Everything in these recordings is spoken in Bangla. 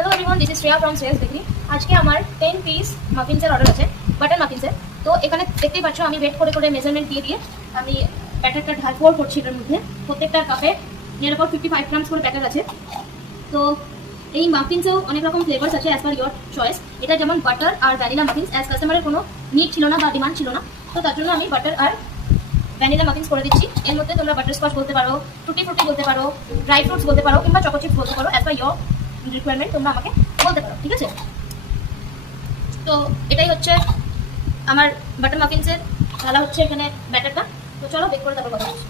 Hello everyone, this is Shreya from Shreyas bakery. আজকে আমার 10 পিস মাফিনসের অর্ডার আছে, বাটার মাফিনসের। তো এখানে দেখতেই পাচ্ছ আমি ওয়েট করে করে মেজারমেন্ট দিয়ে দিয়ে আমি ব্যাটারটা পোর করছি এটার মধ্যে। প্রত্যেকটা কাপে এর উপর 55 গ্রামস করে ব্যাটার আছে। তো এই মাফিনসেও অনেক রকম ফ্লেভার্স আছে অ্যাজ পার ইয়োর চয়েস। এটা যেমন বাটার আর ভ্যানিলা মাফিনস, অ্যাজ কাস্টমারের কোনো নিড ছিল না বা ডিমান্ড ছিল না, তো তার জন্য আমি বাটার আর ভ্যানিলা মাফিনস করে দিচ্ছি। এর মধ্যে তোমরা বাটার স্কচ বলতে পারো, টুটি ফ্রুটি বলতে পারো, ড্রাই ফ্রুটস বলতে পারো, কিংবা চকো চিপস বলতে পারো। অ্যাজ পার ইয়োর রিকোয়ারমেন্ট তোমরা আমাকে বলতে পারো, ঠিক আছে? তো এটাই হচ্ছে আমার বাটার মাফিনসের ঢালা হচ্ছে এখানে ব্যাটারটা। তো চলো বেক করে তারপর কথা বলছি।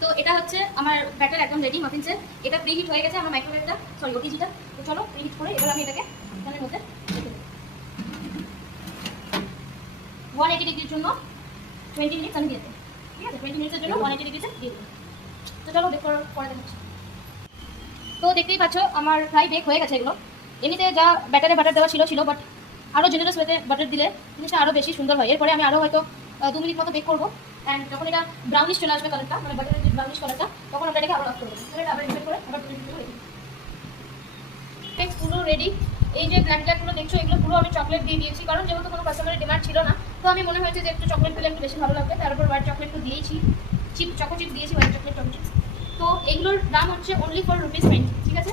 তো এটা হচ্ছে আমার ব্যাটার একদম রেডি মাফিনসের। এটা প্রি হিট হয়ে গেছে আমার মাইক্রোওয়েভটা, সরি ওটিজিটা। তো চলো প্রি হিট করে এবার আমি এটাকে এখানের মধ্যে 180 ডিগ্রির জন্য 20 মিনিটস আমি দিয়ে দেবো, ঠিক আছে? 20 মিনিটের জন্য 180 ডিগ্রিতে দিয়ে দেবো। তো চলো বেক করার পরে দেখাচ্ছি। তো দেখতেই পাচ্ছ আমার ফ্রাই বেক হয়ে গেছে এগুলো। এমনিতে যা ব্যাটারে বাটার দেওয়া ছিল, বাট আরও জেনারেস ওয়েতে বাটার দিলে জিনিসটা আরও বেশি সুন্দর হয়। এরপরে আমি আরও হয়তো 2 মিনিট মতো বেক করবো। অ্যান্ড যখন এটা ব্রাউনিশ চলে আসবে কালারটা, মানে বাটারের যে ব্রাউনিশ কালারটা, তখন আমরা এটাকে আবার অফ করে দেবো। এটা আবার রিপিট করে আবার 2 মিনিট করে পুরো রেডি। এই যে ব্ল্যাকগুলো দেখছো, এগুলো পুরো আমি চকলেট দিয়ে দিয়েছি, কারণ যেহেতু কোনো কাস্টমারের ডিমান্ড ছিল না, তো আমি মনে হয়েছে যে একটু চকলেট দিলে একটু বেশি ভালো লাগবে। তারপর হোয়াইট চকলেট তো দিয়েছি, চকো চিপ দিয়েছি, হোয়াইট চকলেট চকো চিপস। তো এগুলোর দাম হচ্ছে অনলি ফর ₹20, ঠিক আছে?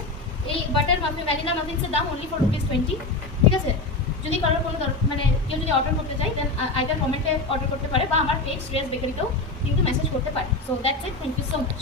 এই বাটার মাফিন ভ্যানিলা মাফিনসের দাম অনলি ফর ₹20, ঠিক আছে? যদি কারোর কোনো মানে কেউ যদি অর্ডার করতে চাই, দেন আইদার কমেন্টে অর্ডার করতে পারে বা আমার পেজ শ্রেয়াস বেকারিতেও কিন্তু মেসেজ করতে পারে। So that's it, thank you so much.